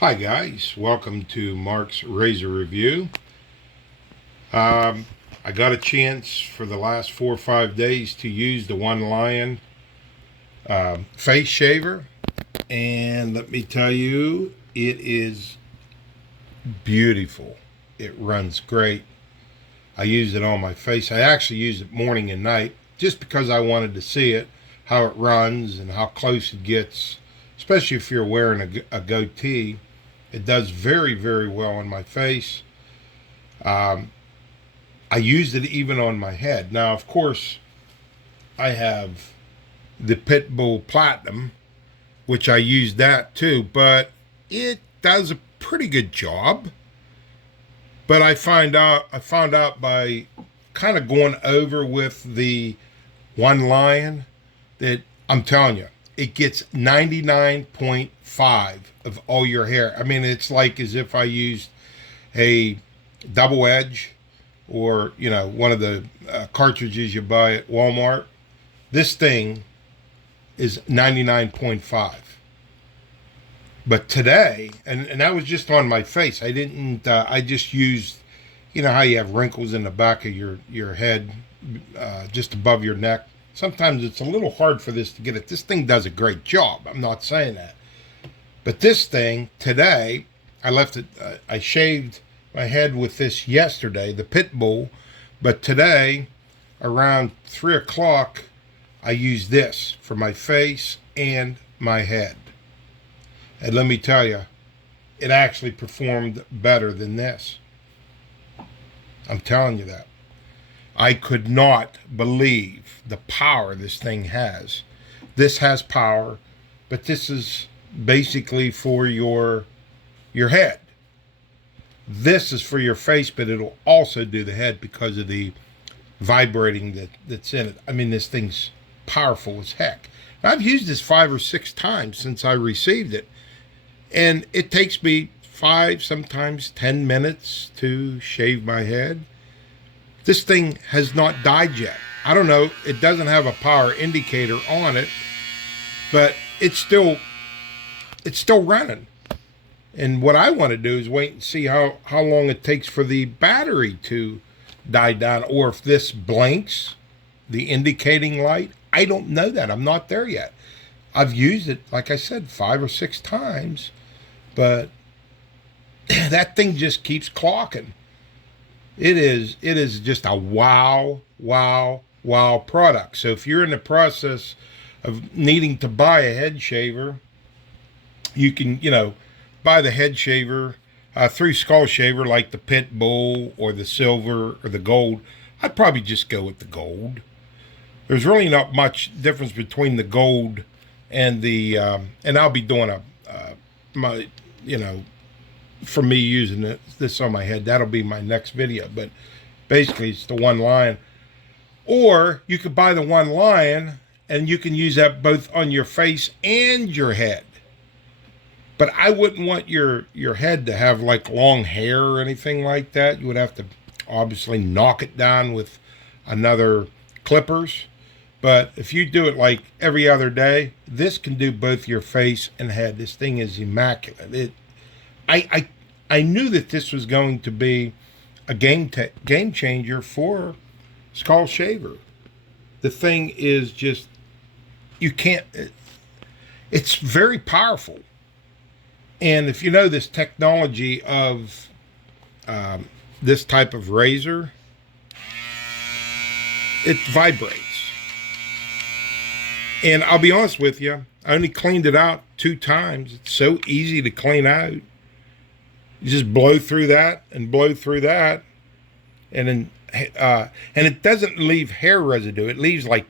Hi guys, welcome to Mark's Razor Review. I got a chance for the last 4 or 5 days to use the One Lion face shaver, and let me tell you, it is beautiful. It runs great. I use it on my face. I actually use it morning and night just because I wanted to see it, how it runs and how close it gets, especially if you're wearing a goatee. It does very, very well on my face. Um, I used it even on my head. Now, of course, I have the Pitbull Platinum, which I use that too, but it does a pretty good job. But I found out by kind of going over with the One Lion that I'm telling you, it gets 99.5 of all your hair. I mean, it's like as if I used a double edge or, one of the cartridges you buy at Walmart. This thing is 99.5. But today, and that was just on my face. I didn't, I just used, how you have wrinkles in the back of your head, just above your neck. Sometimes it's a little hard for this to get it. This thing does a great job. I'm not saying that. But this thing, today, I left it, I shaved my head with this yesterday, the Pitbull. But today, around 3 o'clock, I used this for my face and my head. And let me tell you, it actually performed better than this. I'm telling you that. I could not believe the power this thing has. This has power, but this is basically for your head. This is for your face, but it'll also do the head because of the vibrating that's in it. I mean, this thing's powerful as heck. I've used this 5 or 6 times since I received it, and it takes me 5, sometimes 10 minutes to shave my head. This thing has not died yet. I don't know. It doesn't have a power indicator on it, but it's still running. And what I want to do is wait and see how long it takes for the battery to die down, or if this blinks, the indicating light. I don't know that. I'm not there yet. I've used it, like I said, 5 or 6 times, but that thing just keeps clocking. It is just a wow product. So if you're in the process of needing to buy a head shaver, you can, buy the head shaver through Skull Shaver, like the Pitbull or the silver or the gold. I'd probably just go with the gold. There's really not much difference between the gold and the and I'll be doing my for me using this on my head. That'll be my next video. But basically, it's the One Lion. Or you could buy the One Lion and you can use that both on your face and your head. But I wouldn't want your head to have like long hair or anything like that. You would have to obviously knock it down with another clippers. But if you do it like every other day, this can do both your face and head. This thing is immaculate. I knew that this was going to be a game changer for Skull Shaver. The thing is just, you can't. It's very powerful. And if you know this technology of this type of razor, it vibrates. And I'll be honest with you, I only cleaned it out 2 times. It's so easy to clean out. You just blow through that and blow through that, and then and it doesn't leave hair residue. It leaves like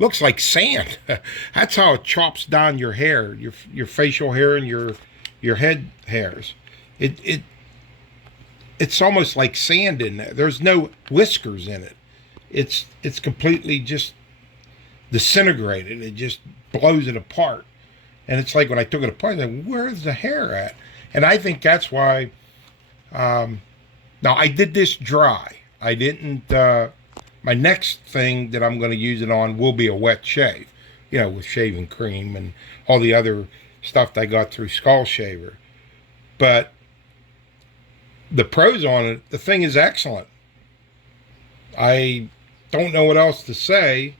looks like sand. That's how it chops down your hair, your facial hair and your head hairs. It's almost like sand in there. There's no whiskers in it. It's completely just disintegrated. It just blows it apart. And it's like when I took it apart, I'm like, where's the hair at? And I think that's why. Now I did this dry. I didn't. My next thing that I'm going to use it on will be a wet shave, with shaving cream and all the other stuff that I got through Skull Shaver. But the pros on it, the thing is excellent. I don't know what else to say.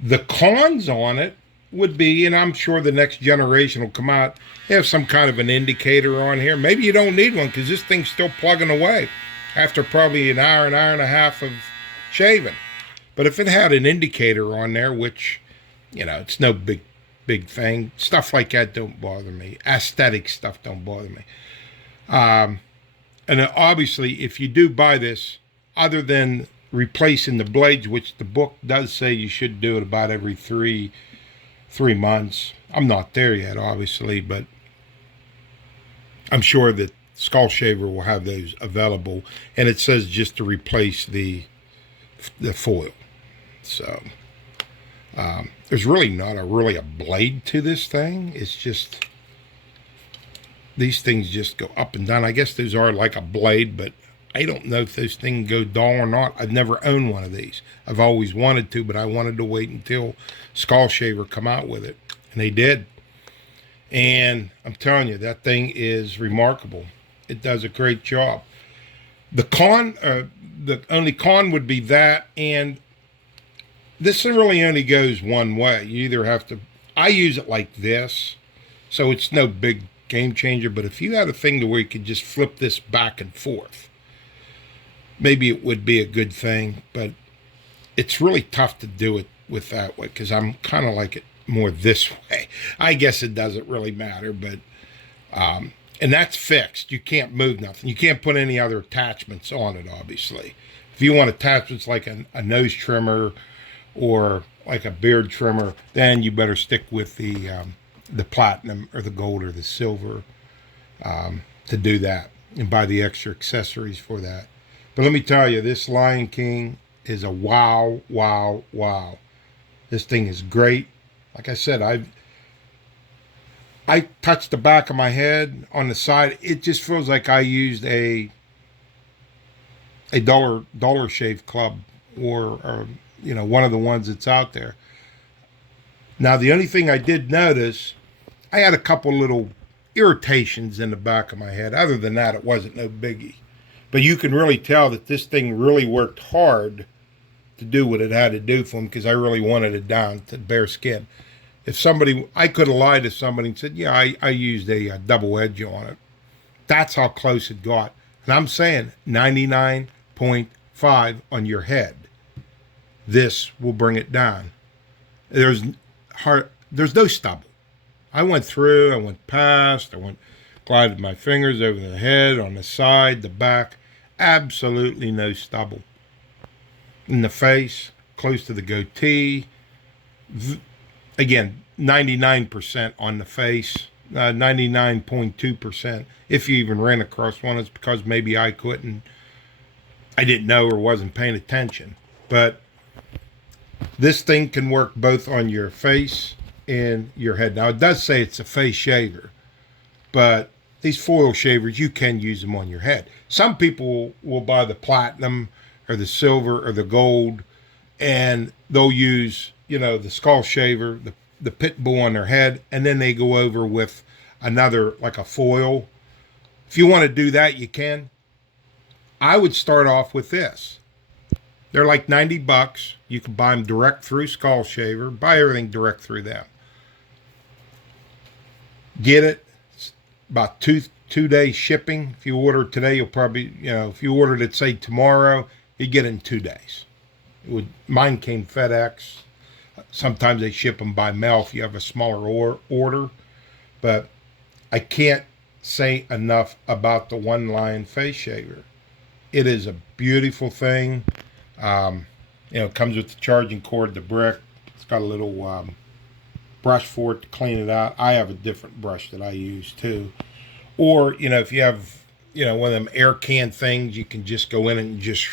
The cons on it would be, and I'm sure the next generation will come out, they have some kind of an indicator on here. Maybe you don't need one because this thing's still plugging away after probably an hour and a half of shaving. But if it had an indicator on there, which, it's no big thing, stuff like that don't bother me. Aesthetic stuff don't bother me. And obviously, if you do buy this, other than replacing the blades, which the book does say you should do it about every three months. I'm not there yet, obviously, but I'm sure that Skull Shaver will have those available. And it says just to replace the foil. So there's really not really a blade to this thing. It's just these things just go up and down. I guess those are like a blade, but I don't know if those things go dull or not. I've never owned one of these. I've always wanted to, but I wanted to wait until Skull Shaver come out with it. And they did. And I'm telling you, that thing is remarkable. It does a great job. The only con would be that, and this really only goes one way. You either have to, I use it like this, so it's no big game changer, but if you had a thing to where you could just flip this back and forth, maybe it would be a good thing, but it's really tough to do it with that way because I'm kind of like it more this way. I guess it doesn't really matter, but and that's fixed. You can't move nothing. You can't put any other attachments on it, obviously. If you want attachments like a nose trimmer or like a beard trimmer, then you better stick with the platinum or the gold or the silver to do that and buy the extra accessories for that. But let me tell you, this Lion King is a wow. This thing is great. Like I said, I touched the back of my head on the side. It just feels like I used a Dollar Shave Club or one of the ones that's out there. Now, the only thing I did notice, I had a couple little irritations in the back of my head. Other than that, it wasn't no biggie. But you can really tell that this thing really worked hard to do what it had to do for him because I really wanted it down to bare skin. I could have lied to somebody and said, yeah, I used a double edge on it. That's how close it got. And I'm saying 99.5 on your head. This will bring it down. There's no stubble. I went past, glided my fingers over the head, on the side, the back. Absolutely no stubble. In the face, close to the goatee. Again, 99% on the face, 99.2%. If you even ran across one, it's because maybe I didn't know or wasn't paying attention. But this thing can work both on your face and your head. Now, it does say it's a face shaver, but these foil shavers, you can use them on your head. Some people will buy the platinum or the silver or the gold, and they'll use, the Skull Shaver, the pit bull on their head, and then they go over with another, like a foil. If you want to do that, you can. I would start off with this. They're like $90. You can buy them direct through Skull Shaver. Buy everything direct through them. Get it. It's about two days shipping. If you order today, you'll probably, if you ordered it, say tomorrow, you get it in 2 days. Mine came FedEx. Sometimes they ship them by mail if you have a smaller order. But I can't say enough about the One Lion Face Shaver. It is a beautiful thing. It comes with the charging cord, the brick. It's got a little brush for it to clean it out. I have a different brush that I use too. Or, if you have, one of them air can things, you can just go in and just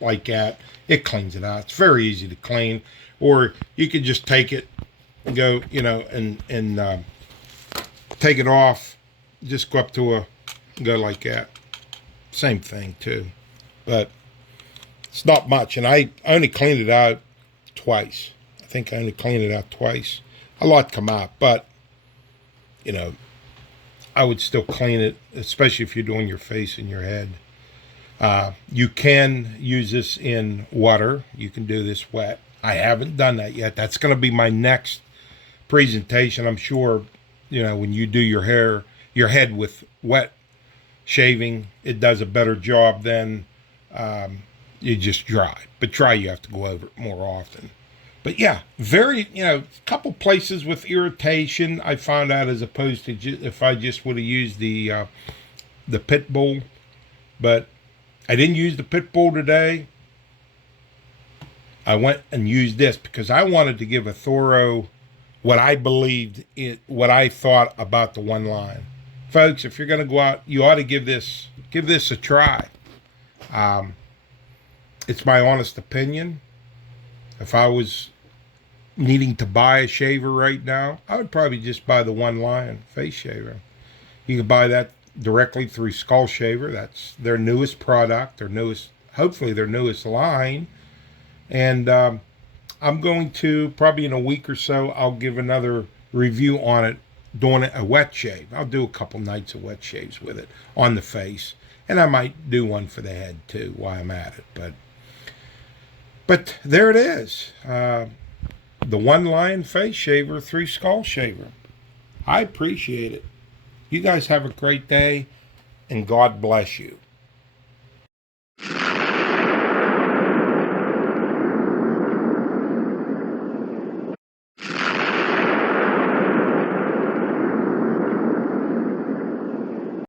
like that. It cleans it out. It's very easy to clean. Or you could just take it and go, and take it off. Just go up to go like that. Same thing too. But it's not much. And I only cleaned it out twice. I think I only cleaned it out twice. A lot come out. But, I would still clean it, especially if you're doing your face and your head. You can use this in water. You can do this wet. I haven't done that yet. That's going to be my next presentation. I'm sure, when you do your head with wet shaving, it does a better job than you just dry. But dry, you have to go over it more often. But yeah, a couple places with irritation I found out, as opposed to if I just would have used the pit bull. But I didn't use the pit bull today. I went and used this because I wanted to give a thorough what I thought about the one line. Folks, if you're going to go out, you ought to give this a try. It's my honest opinion. If I was needing to buy a shaver right now, I would probably just buy the One Line face shaver. You can buy that directly through Skull Shaver. That's their newest product, hopefully their newest line. And I'm going to, probably in a week or so, I'll give another review on it, doing a wet shave. I'll do a couple nights of wet shaves with it on the face. And I might do one for the head too while I'm at it. But there it is. The One Line face shaver through Skull Shaver. I appreciate it. You guys have a great day, and God bless you.